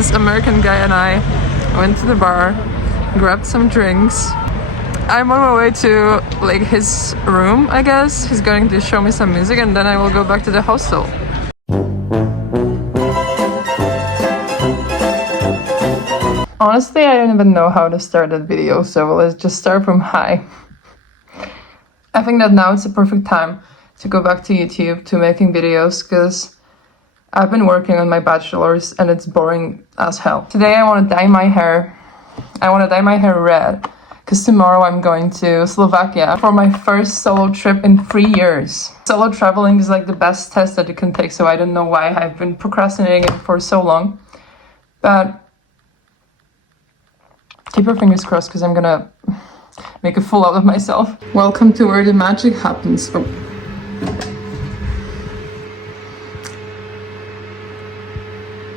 this American guy and I went to the bar, grabbed some drinks. I'm on my way to like his room, I guess. He's going to show me some music and then I will go back to the hostel. Honestly, I don't even know how to start that video, so let's just start from high. I think that now it's a perfect time to go back to YouTube, to making videos, because I've been working on my bachelor's and it's boring as hell. Today I want to dye my hair. I want to dye my hair red, because tomorrow I'm going to Slovakia for my first solo trip in 3 years. Solo traveling is like the best test that you can take, so I don't know why I've been procrastinating it for so long. But keep your fingers crossed, because I'm gonna make a fool out of myself. Welcome to where the magic happens. Oh.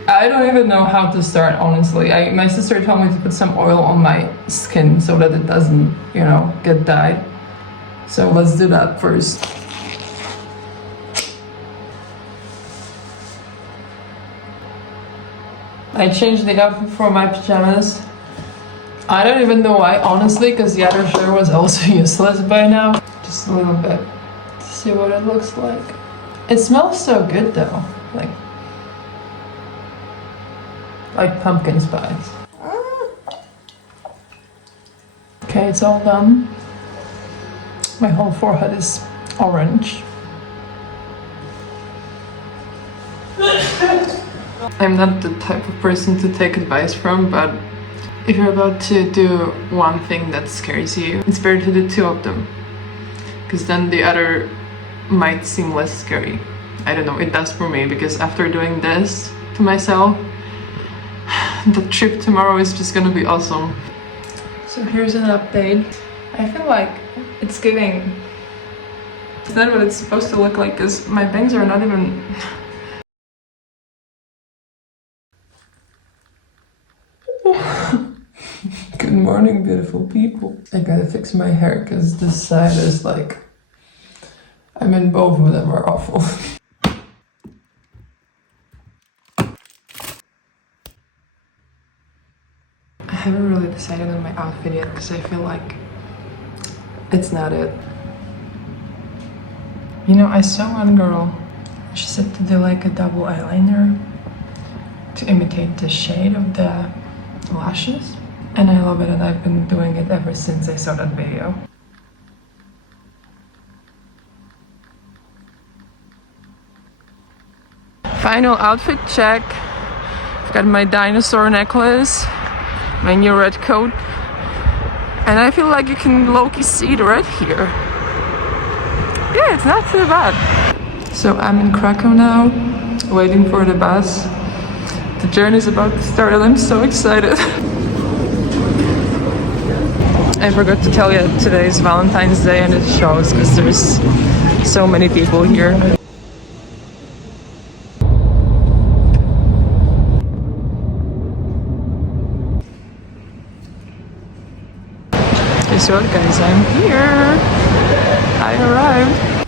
I don't even know how to start, honestly. My sister told me to put some oil on my skin so that it doesn't, you know, get dyed. So let's do that first. I changed the outfit for my pajamas. I don't even know why, honestly, because the other shirt was also useless by now. Just a little bit to see what it looks like. It smells so good though, like pumpkin spice. Okay, it's all done. My whole forehead is orange. I'm not the type of person to take advice from, but if you're about to do one thing that scares you, it's better to do 2 of them, because then the other might seem less scary. I don't know, it does for me, because after doing this to myself, the trip tomorrow is just gonna be awesome. So here's an update. I feel like it's giving. It's not what it's supposed to look like, because my bangs are not even... Good morning, beautiful people. I gotta fix my hair because this side is like... I mean, both of them are awful. I haven't really decided on my outfit yet because I feel like it's not it. You know, I saw one girl, she said to do like a double eyeliner to imitate the shade of the lashes. And I love it, and I've been doing it ever since I saw that video. Final outfit check. I've got my dinosaur necklace, my new red coat, and I feel like you can low-key see the red here. Yeah, it's not too bad. So I'm in Krakow now, waiting for the bus. The journey is about to start and I'm so excited. I forgot to tell you that today is Valentine's Day and it shows because there's so many people here. Guess what, guys? I'm here. I arrived.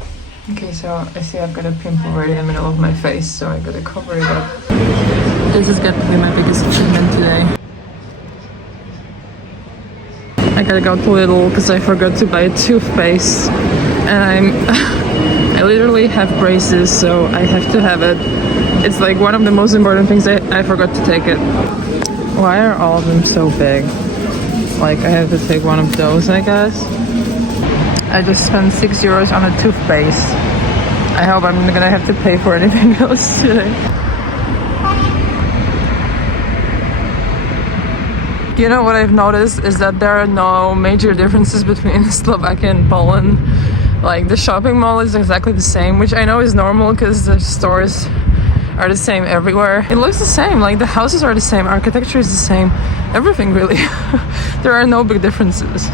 Okay, so I see I've got a pimple right in the middle of my face, so I gotta cover it up. This has got to be my biggest achievement today. I gotta go to Lidl because I forgot to buy a toothpaste, and I literally have braces, so I have to have it. It's like one of the most important things. I forgot to take it. Why are all of them so big? Like I have to take one of those, I guess. I just spent €6 on a toothpaste. I hope I'm not gonna have to pay for anything else today. You know what I've noticed is that there are no major differences between Slovakia and Poland. Like the shopping mall is exactly the same, which I know is normal because the stores are the same everywhere. It looks the same, like the houses are the same, architecture is the same, everything really. There are no big differences.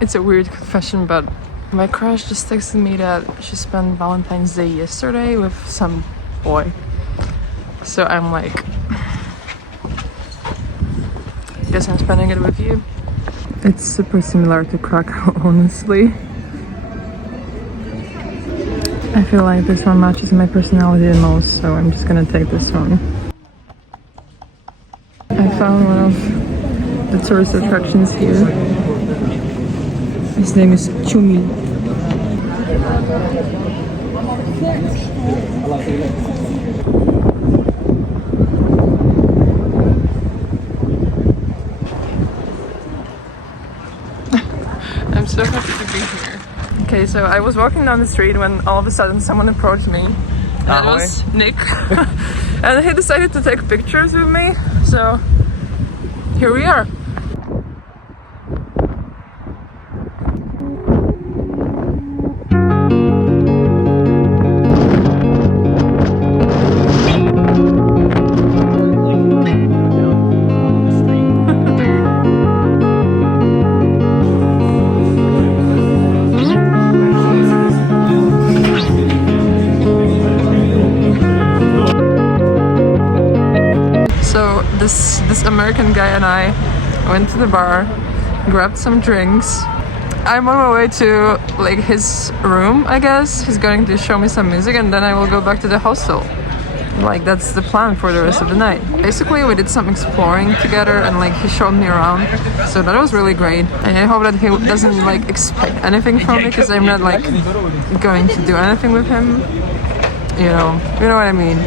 It's a weird confession, but my crush just texted me that she spent Valentine's Day yesterday with some boy. So I'm like, guess I'm spending it with you. It's super similar to Krakow, honestly. I feel like this one matches my personality the most, so I'm just gonna take this one. I found one of the tourist attractions here. His name is Chumi. I'm so happy to be here. Okay, so I was walking down the street when all of a sudden someone approached me. And it was Nick. And he decided to take pictures with me. So here we are. This American guy and I went to the bar, grabbed some drinks. I'm on my way to like his room, I guess. He's going to show me some music and then I will go back to the hostel. Like that's the plan for the rest of the night. Basically we did some exploring together and like he showed me around. So that was really great. And I hope that he doesn't like expect anything from me because I'm not like going to do anything with him. You know what I mean.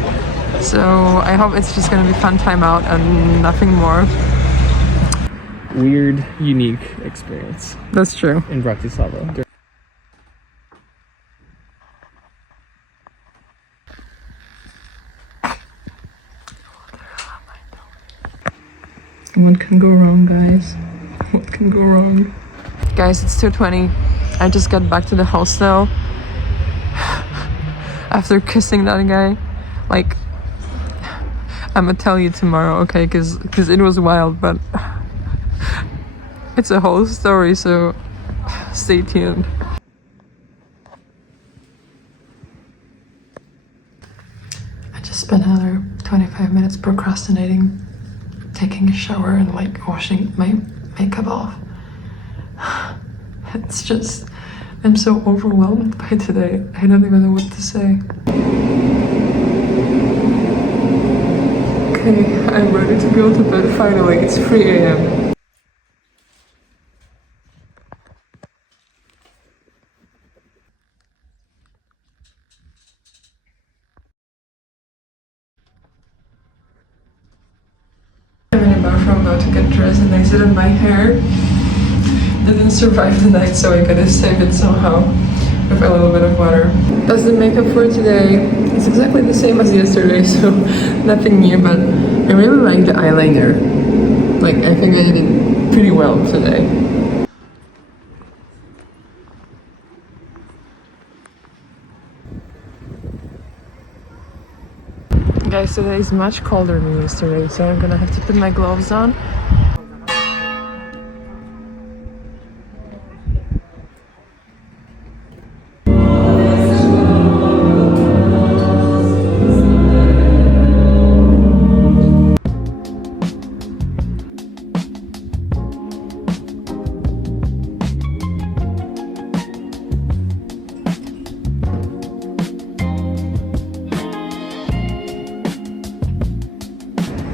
So I hope it's just gonna be fun time out and nothing more. Weird, unique experience. That's true. In Bratislava. What can go wrong, guys? What can go wrong? Guys, it's 2:20. I just got back to the hostel after kissing that guy. Like, I'm gonna tell you tomorrow, okay? Because it was wild, but it's a whole story, so stay tuned. I just spent another 25 minutes procrastinating, taking a shower and like washing my makeup off. It's just, I'm so overwhelmed by today. I don't even know what to say. Okay, I'm ready to go to bed finally. It's 3 a.m. I'm in a bathroom now to get dressed and I said that my hair didn't survive the night, so I gotta save it somehow with a little bit of water. That's the makeup for today. It's exactly the same as yesterday, so nothing new, but I really like the eyeliner. Like, I think I did it pretty well today. Guys, today is much colder than yesterday, so I'm gonna have to put my gloves on.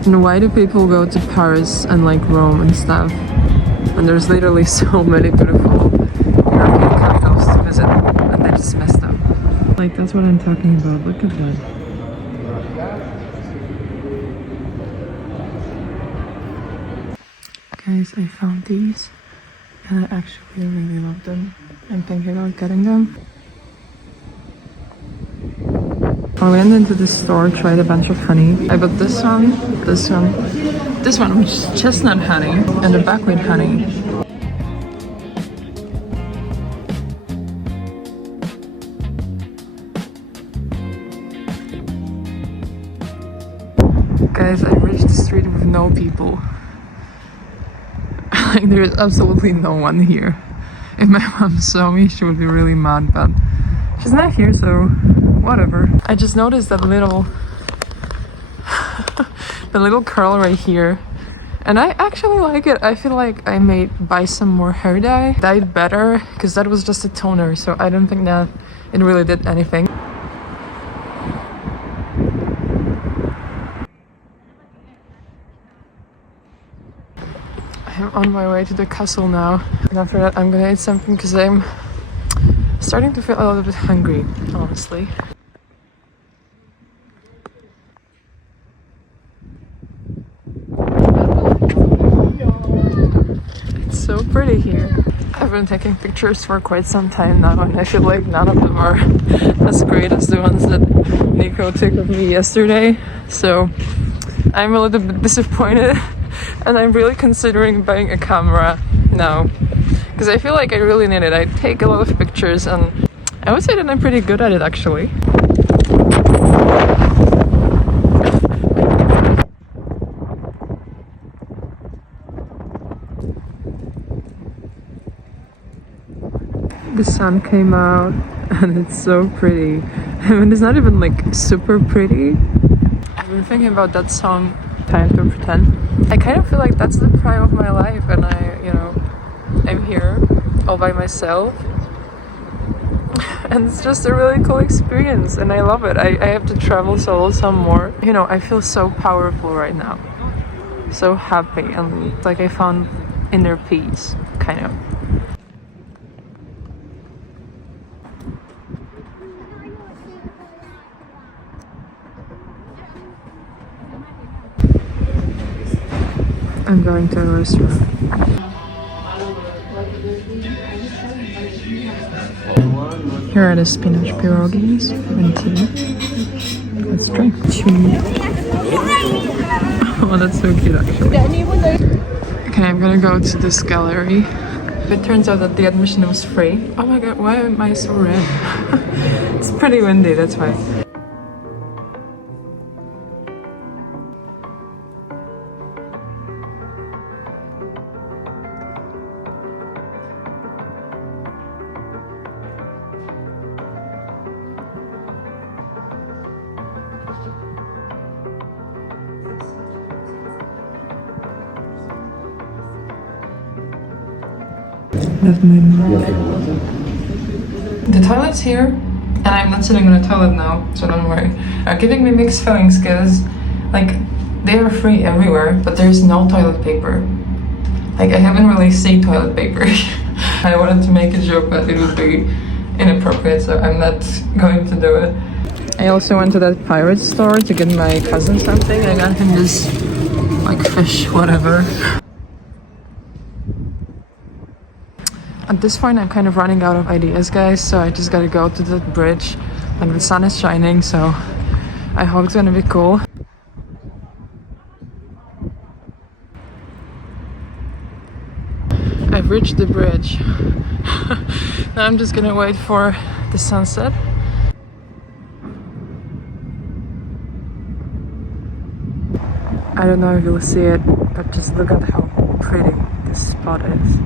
And why do people go to Paris and like Rome and stuff? And there's literally so many beautiful European capitals to visit and they just messed up. Like that's what I'm talking about, look at that. Guys, I found these and I actually really love them. I'm thinking about getting them. I went into the store, tried a bunch of honey. I bought this one, which is chestnut honey, and the buckwheat honey. Guys, I reached the street with no people. Like, there is absolutely no one here. If my mom saw me, she would be really mad, but she's not here, so whatever. I just noticed that little the little curl right here, and I actually like it. I feel like I may buy some more hair dye. Dyed better, because that was just a toner, so I don't think that it really did anything. I'm on my way to the castle now. And after that, I'm gonna eat something because I'm starting to feel a little bit hungry, honestly. It's so pretty here. I've been taking pictures for quite some time now, and I feel like none of them are as great as the ones that Nico took of me yesterday. So I'm a little bit disappointed, and I'm really considering buying a camera now because I feel like I really need it. I take a lot of pictures, and I would say that I'm pretty good at it actually. The sun came out and it's so pretty. I mean, it's not even like super pretty. I've been thinking about that song, Time to Pretend. I kind of feel like that's the prime of my life, and I'm here all by myself. And it's just a really cool experience, and I love it. I have to travel solo some more. I feel so powerful right now. So happy, and like I found inner peace, kind of. I'm going to a restaurant. Here are the spinach pierogies and tea. Let's try. Oh, that's so cute actually. Okay, I'm gonna go to this gallery. It turns out that the admission was free. Oh my god, why am I so red? It's pretty windy, that's why. That's my mom. The toilets here, and I'm not sitting on a toilet now, so don't worry, are giving me mixed feelings because, like, they are free everywhere, but there's no toilet paper. Like, I haven't really seen toilet paper. I wanted to make a joke, but it would be inappropriate, so I'm not going to do it. I also went to that pirate store to get my cousin something. I got him this, like, fish, whatever. At this point, I'm kind of running out of ideas, guys, so I just gotta go to the bridge. Like, the sun is shining, so I hope it's gonna be cool. I've reached the bridge. Now I'm just gonna wait for the sunset. I don't know if you'll see it, but just look at how pretty this spot is.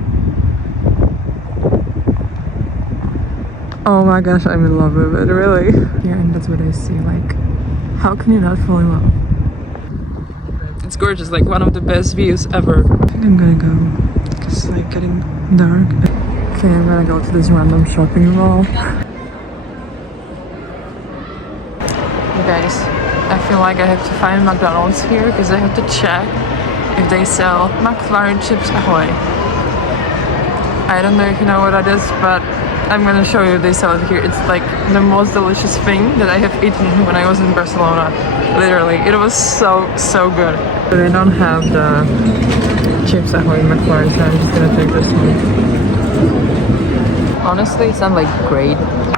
Oh my gosh, I'm in love with it, really. Yeah, and that's what I see, like, how can you not fall in love? It's gorgeous, like one of the best views ever. I think I'm gonna go, because it's like getting dark. Okay, I'm gonna go to this random shopping mall. You guys, I feel like I have to find McDonald's here, because I have to check if they sell McFlurry Chips Ahoy. I don't know if you know what that is, but I'm gonna show you, they sell it here. It's like the most delicious thing that I have eaten when I was in Barcelona. Literally, it was so good. But I don't have the Chips Ahoy McFlurry, so I'm just gonna take this one. Honestly, it's not like great,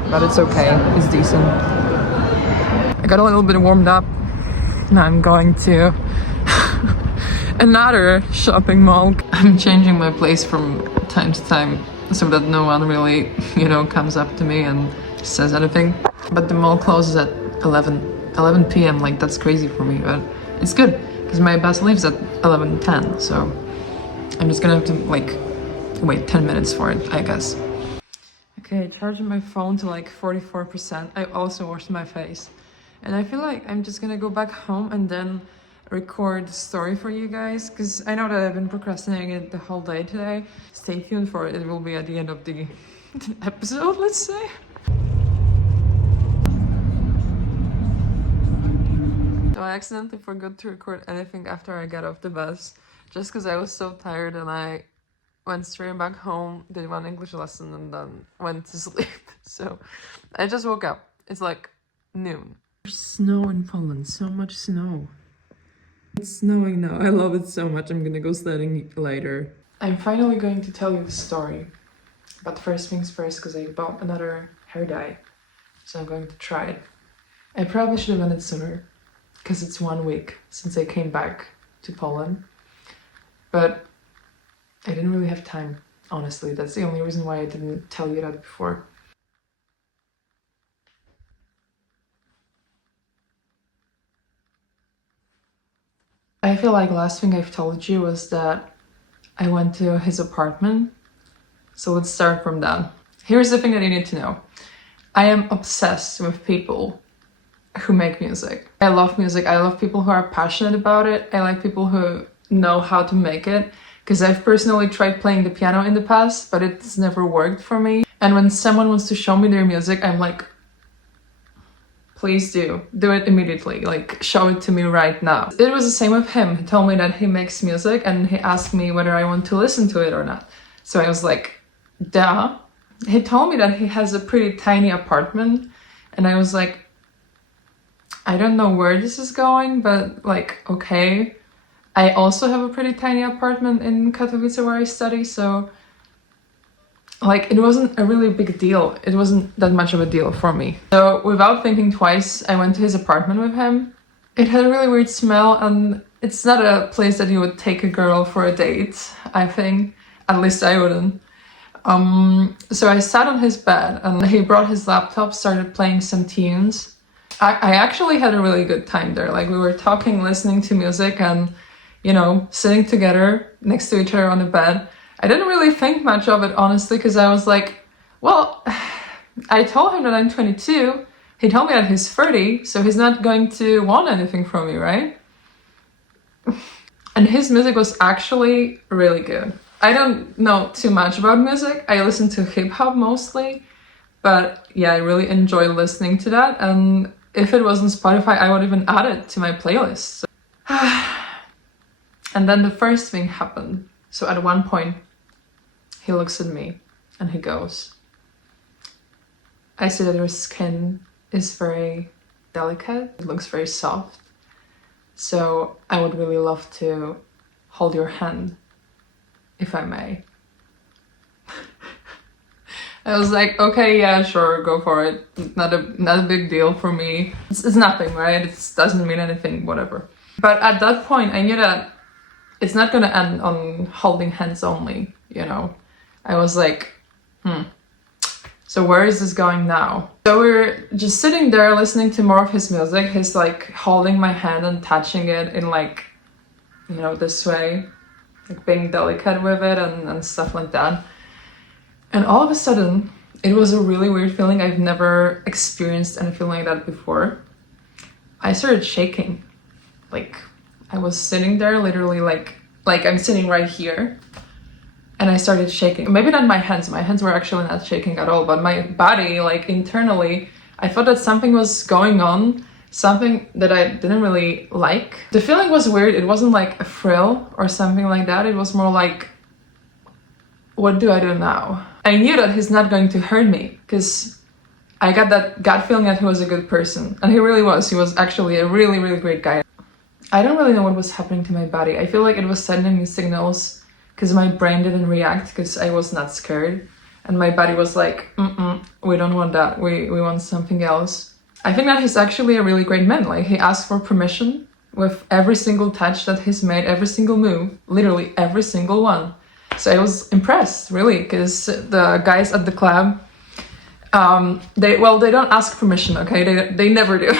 but it's okay. It's decent. I got a little bit warmed up. Now I'm going to another shopping mall. I'm changing my place from time to time, so that no one really, comes up to me and says anything. But the mall closes at 11 p.m. Like, that's crazy for me, but it's good because my bus leaves at 11:10. So I'm just gonna have to like wait 10 minutes for it, I guess. Okay, charging my phone to like 44%. I also washed my face, and I feel like I'm just gonna go back home and then record the story for you guys, because I know that I've been procrastinating it the whole day today. Stay tuned for it. It will be at the end of the episode, let's say. So I accidentally forgot to record anything after I got off the bus, just because I was so tired and I went straight back home, did one English lesson, and then went to sleep. So I just woke up. It's like noon. There's snow in Poland, so much snow. It's snowing now. I love it so much. I'm gonna go sledding later. I'm finally going to tell you the story. But first things first, because I bought another hair dye. So I'm going to try it. I probably should have done it sooner, because it's 1 week since I came back to Poland. But I didn't really have time, honestly. That's the only reason why I didn't tell you that before. I feel like last thing I've told you was that I went to his apartment. So let's start from that. Here's the thing that you need to know. I am obsessed with people who make music. I love music. I love people who are passionate about it. I like people who know how to make it. Because I've personally tried playing the piano in the past, but it's never worked for me. And when someone wants to show me their music, I'm like, please do it immediately, like show it to me right now. It was the same with him. He told me that he makes music and he asked me whether I want to listen to it or not. So I was like, duh. He told me that he has a pretty tiny apartment and I was like, I don't know where this is going, but like, okay. I also have a pretty tiny apartment in Katowice where I study, so like it wasn't a really big deal. It wasn't that much of a deal for me. So without thinking twice, I went to his apartment with him. It had a really weird smell and it's not a place that you would take a girl for a date, I think. At least I wouldn't. So I sat on his bed and he brought his laptop, started playing some tunes. I actually had a really good time there. Like we were talking, listening to music and, you know, sitting together next to each other on the bed. I didn't really think much of it, honestly, because I was like, well, I told him that I'm 22. He told me that he's 30, so he's not going to want anything from me, right? And his music was actually really good. I don't know too much about music. I listen to hip-hop mostly, but yeah, I really enjoy listening to that. And if it was on Spotify, I would even add it to my playlist. And then the first thing happened. So at one point, he looks at me and he goes, I see that your skin is very delicate. It looks very soft. So I would really love to hold your hand, if I may. I was like, okay, yeah, sure, go for it. Not a big deal for me. It's nothing, right? It doesn't mean anything, whatever. But at that point, I knew that it's not gonna end on holding hands only, you know? I was like, so where is this going now? So we're just sitting there listening to more of his music. He's like holding my hand and touching it in like, you know, this way, like being delicate with it and stuff like that. And all of a sudden, it was a really weird feeling. I've never experienced anything like that before. I started shaking. Like, I was sitting there literally like I'm sitting right here. And I started shaking. Maybe not my hands. My hands were actually not shaking at all. But my body, like internally, I thought that something was going on. Something that I didn't really like. The feeling was weird. It wasn't like a thrill or something like that. It was more like, what do I do now? I knew that he's not going to hurt me because I got that gut feeling that he was a good person. And he really was. He was actually a really, really great guy. I don't really know what was happening to my body. I feel like it was sending me signals because my brain didn't react because I was not scared. And my body was like, we don't want that. We want something else. I think that he's actually a really great man. Like, he asked for permission with every single touch that he's made, every single move, literally every single one. So I was impressed, really, because the guys at the club, they don't ask permission, okay? They never do.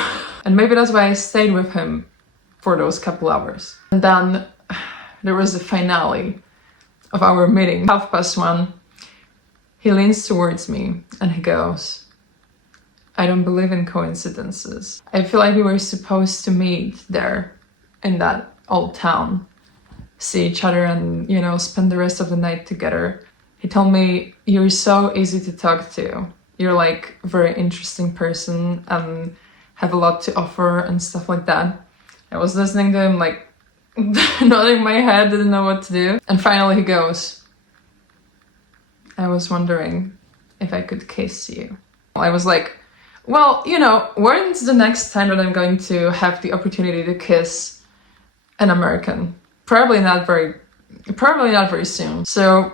And maybe that's why I stayed with him for those couple hours. And then there was the finale of our meeting, 1:30. He leans towards me and he goes, I don't believe in coincidences. I feel like we were supposed to meet there in that old town, see each other and, you know, spend the rest of the night together. He told me, you're so easy to talk to. You're like a very interesting person and have a lot to offer and stuff like that. I was listening to him like, nodding my head, didn't know what to do. And finally he goes, I was wondering if I could kiss you. I was like, well, you know, when's the next time that I'm going to have the opportunity to kiss an American? Probably not very soon. So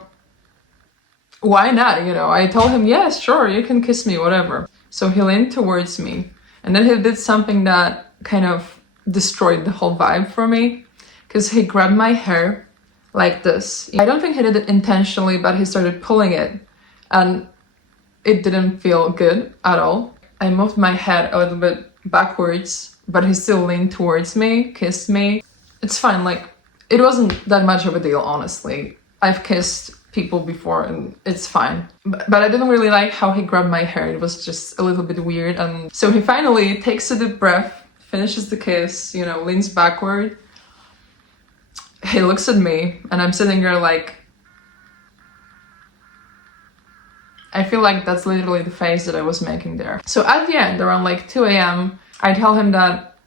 why not, you know? I told him, yes, sure, you can kiss me, whatever. So he leaned towards me, and then he did something that kind of destroyed the whole vibe for me, because he grabbed my hair like this. I don't think he did it intentionally, but he started pulling it, and it didn't feel good at all. I moved my head a little bit backwards, but he still leaned towards me, kissed me. It's fine, like, it wasn't that much of a deal, honestly. I've kissed people before and it's fine. But I didn't really like how he grabbed my hair. It was just a little bit weird. And so he finally takes a deep breath, finishes the kiss, you know, leans backward. He looks at me and I'm sitting there like, I feel like that's literally the face that I was making there. So at the end, around like 2 a.m., I tell him that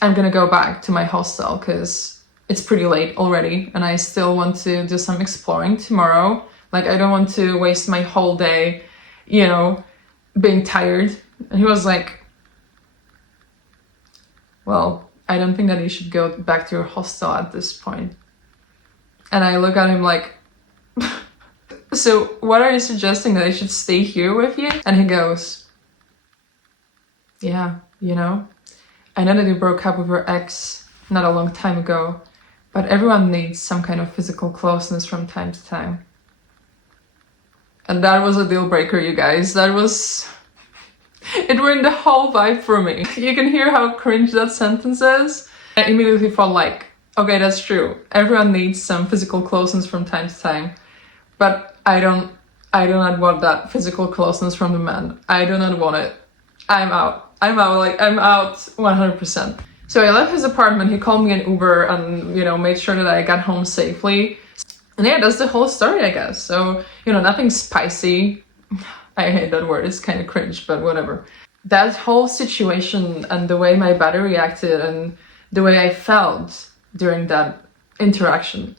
I'm gonna go back to my hostel because it's pretty late already and I still want to do some exploring tomorrow. Like, I don't want to waste my whole day, you know, being tired. And he was like, well, I don't think that you should go back to your hostel at this point. And I look at him like, so what are you suggesting, that I should stay here with you? And he goes, yeah, you know, I know that you broke up with your ex not a long time ago, but everyone needs some kind of physical closeness from time to time. And that was a deal breaker, you guys. That was... it ruined the whole vibe for me. You can hear how cringe that sentence is. I immediately felt like, okay, that's true. Everyone needs some physical closeness from time to time. But I do not want that physical closeness from the man. I do not want it. I'm out, like, I'm out 100%. So I left his apartment, he called me an Uber and, you know, made sure that I got home safely. And yeah, that's the whole story, I guess. So, you know, nothing spicy. I hate that word, it's kind of cringe, but whatever. That whole situation and the way my body reacted and the way I felt during that interaction,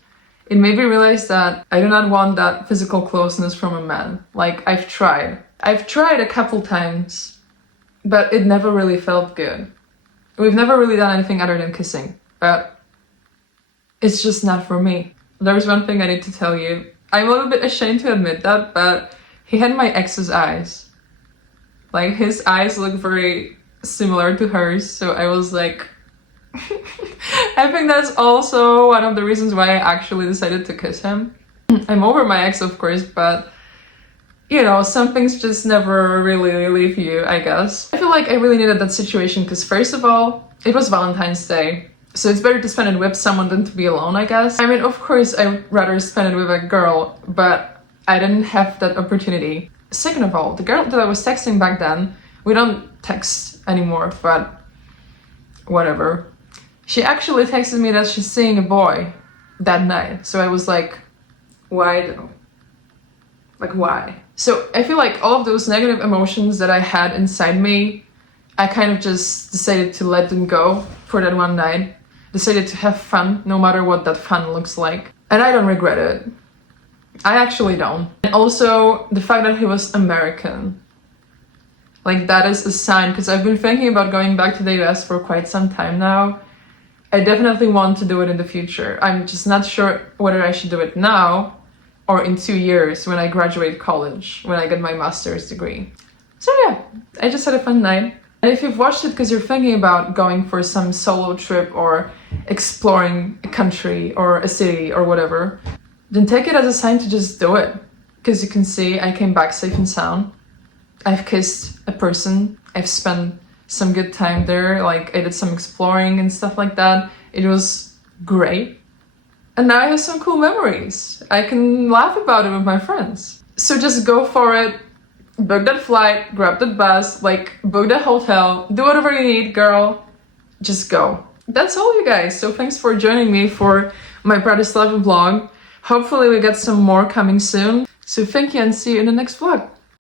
it made me realize that I do not want that physical closeness from a man. Like, I've tried a couple times, but it never really felt good. We've never really done anything other than kissing, but it's just not for me. There's one thing I need to tell you. I'm a little bit ashamed to admit that, but he had my ex's eyes. Like, his eyes look very similar to hers, so I was like... I think that's also one of the reasons why I actually decided to kiss him. I'm over my ex, of course, but... you know, some things just never really leave you, I guess. I feel like I really needed that situation because, first of all, it was Valentine's Day. So it's better to spend it with someone than to be alone, I guess. I mean, of course, I'd rather spend it with a girl, but I didn't have that opportunity. Second of all, the girl that I was texting back then, we don't text anymore, but whatever. She actually texted me that she's seeing a boy that night. So I was like, why though? Like, why? So I feel like all of those negative emotions that I had inside me, I kind of just decided to let them go for that one night. Decided to have fun, no matter what that fun looks like. And I don't regret it. I actually don't. And also, the fact that he was American. Like, that is a sign, because I've been thinking about going back to the US for quite some time now. I definitely want to do it in the future. I'm just not sure whether I should do it now or in 2 years when I graduate college, when I get my master's degree. So yeah, I just had a fun night. And if you've watched it because you're thinking about going for some solo trip or exploring a country or a city or whatever, then take it as a sign to just do it. Because you can see I came back safe and sound. I've kissed a person. I've spent some good time there. Like, I did some exploring and stuff like that. It was great. And now I have some cool memories. I can laugh about it with my friends. So just go for it. Book that flight, grab that bus, like, book that hotel, do whatever you need, girl. Just go. That's all, you guys. So thanks for joining me for my Bratislava vlog. Hopefully we get some more coming soon. So thank you and see you in the next vlog.